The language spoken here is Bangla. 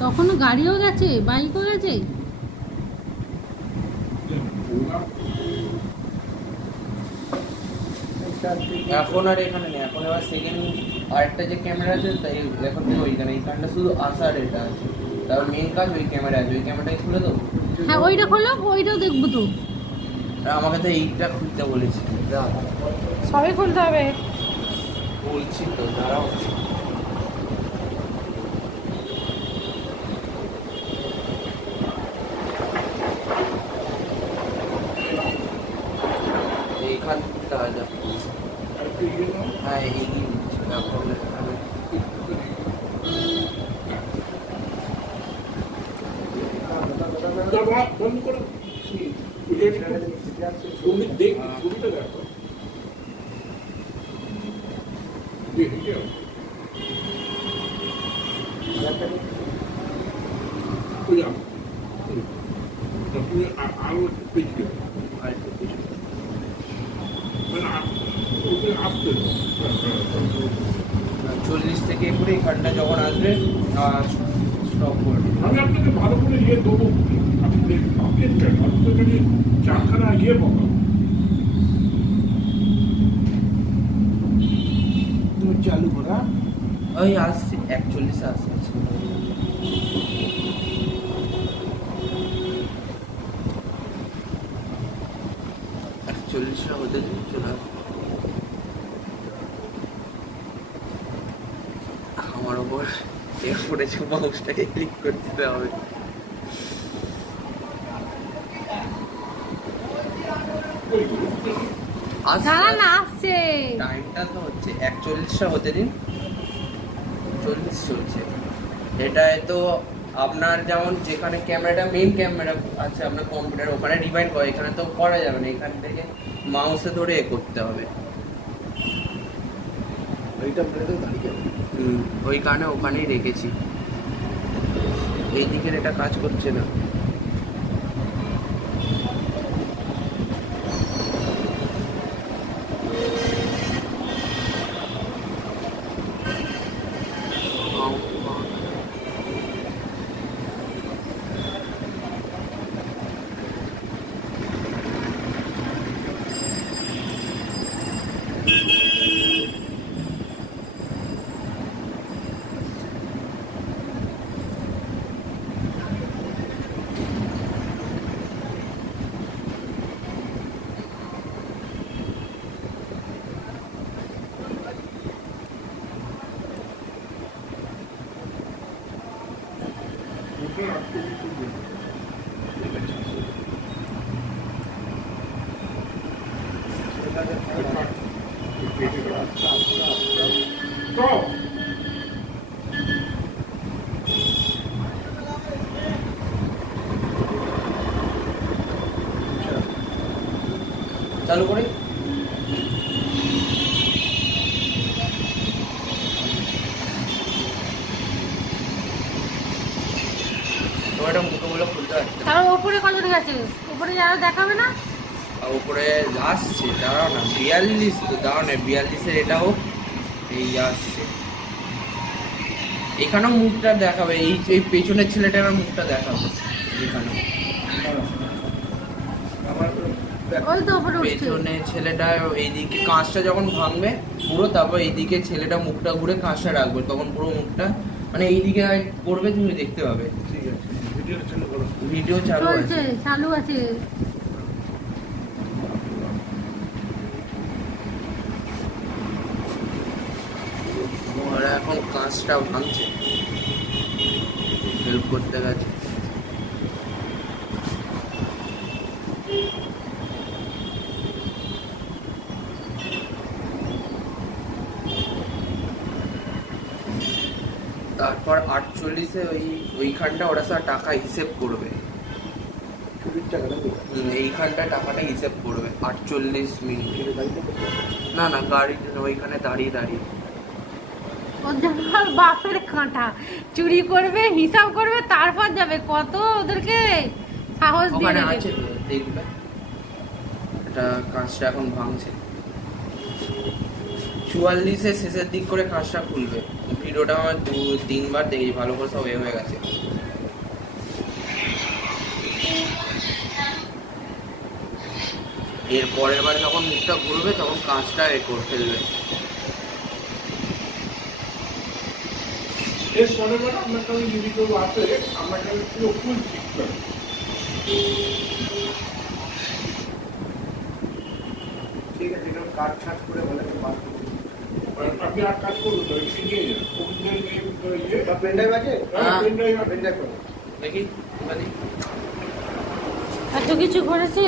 তখনও গাড়িও গেছে, বাইকও গেছে। এখন আর এখানে নেই, এখন আবার সেকেন্ড আরেকটা যে ক্যামেরা আছে তাই এখন থেকে ওইখানে, এইখানটা শুধু আসার এটা আছে, তারপর মেন কাজ ওই ক্যামেরা আছে, ওই ক্যামেরাটাই খুলে দেবো। হ্যাঁ ওইটা খোলো, ওইটাও দেখবো তো। আমাকে তো এইটা খুলতে বলেছি, সবই খুলতে হবে। বলছি তো, দাঁড়াও। এইখান থেকে হ্যাঁ এগিয়ে নিচ্ছি এখন। চল্লিশ থেকে করে এখানটা যখন আসবে স্টপ করবে। আমি আপনাকে ভালো করে ইয়ে দেবো, আপনি দেখেন আপনি চারখানা ইয়ে পাবো চালু করা। ওই আসছে 41 আসছে, 41 হতে চলে আসবে। আমার ওপর পড়েছে, মাউসটাকে ক্লিক করে দিতে হবে। আসছে টাইমটা তো হচ্ছে 41টা হতে দিন, 40 চলছে। এটায় তো আপনার যেমন যেখানে ক্যামেরাটা মেইন ক্যামেরা আছে আপনার কম্পিউটার, ওখানে রিভাইন্ড করে, এখানে তো করা যাবে না, এখান থেকে মাউসে ধরে করতে হবে। ওই কারণে ওখানেই রেখেছি, এই দিকের এটা কাজ করছে না। চালু করে তোমার মুখগুলো খুলতে পারছে। তার উপরে কত গেছে? উপরে যারা দেখাবে না, উপরে আসছে, দাঁড়াও না, 42 তো, দাঁড়াও না, 42-এর এটা হোক, এই আসছে। এখানেও মুখটা দেখাবে, এই পেছনের ছেলেটার মুখটা দেখাবে এখানে। ওই তো উপরে উঠছে। পেছনে ছেলেটা এইদিকে কাঁচটা যখন ভাঙবে পুরো, তারপর এইদিকে ছেলেটা মুখটা ঘুরে কাঁচটা রাখবে, তখন পুরো মুখটা মানে এইদিকে করবে, তুমি দেখতে পাবে। ঠিক আছে, ভিডিও চালু করো। ভিডিও চালু আছে, চালু আছে। ওরা এখন কাঁচটা ভাঙছে, হেল্প করতে গেছে। তারপর 48-এ ওইখানটা ওরা সব টাকা হিসেব করবে, এইখানটা টাকাটা হিসেব করবে 48 মিনিট। না না, গাড়িতে ওইখানে দাঁড়িয়ে দাঁড়িয়ে বাপের কাঁটা চুরি করবে, হিসাব করবে, তারপর যাবে। কত ওদেরকে সাহস দিয়ে ওখানে আছে তো, দেখবে এটা কাঁচটা এখন ভাঙছে। 44 এর শেষের দিক করে কাজটা খুলবে। ভিডিওটা আমার 2-3 বার দেখি, ভালো করে সব হয়ে গেছে। এর পরের বার যখন মুখটা ঘুরবে তখন কাঁচটা রেকর্ড ফেলবে। এর পরের বার আপনার কাছে যদি কেউ আসে আমার কাছে পুরো ফুল ঠিক করে। ঠিক আছে, এটা কাট ছাট করে বলে আপনি আর কাজ করুন না, এখানে নিয়ে যান ওখানে ইয়ে পেন ড্রাইভ আছে, পেন ড্রাইভ পেন ড্রাইভ করুন। দেখি এত কিছু করেছে।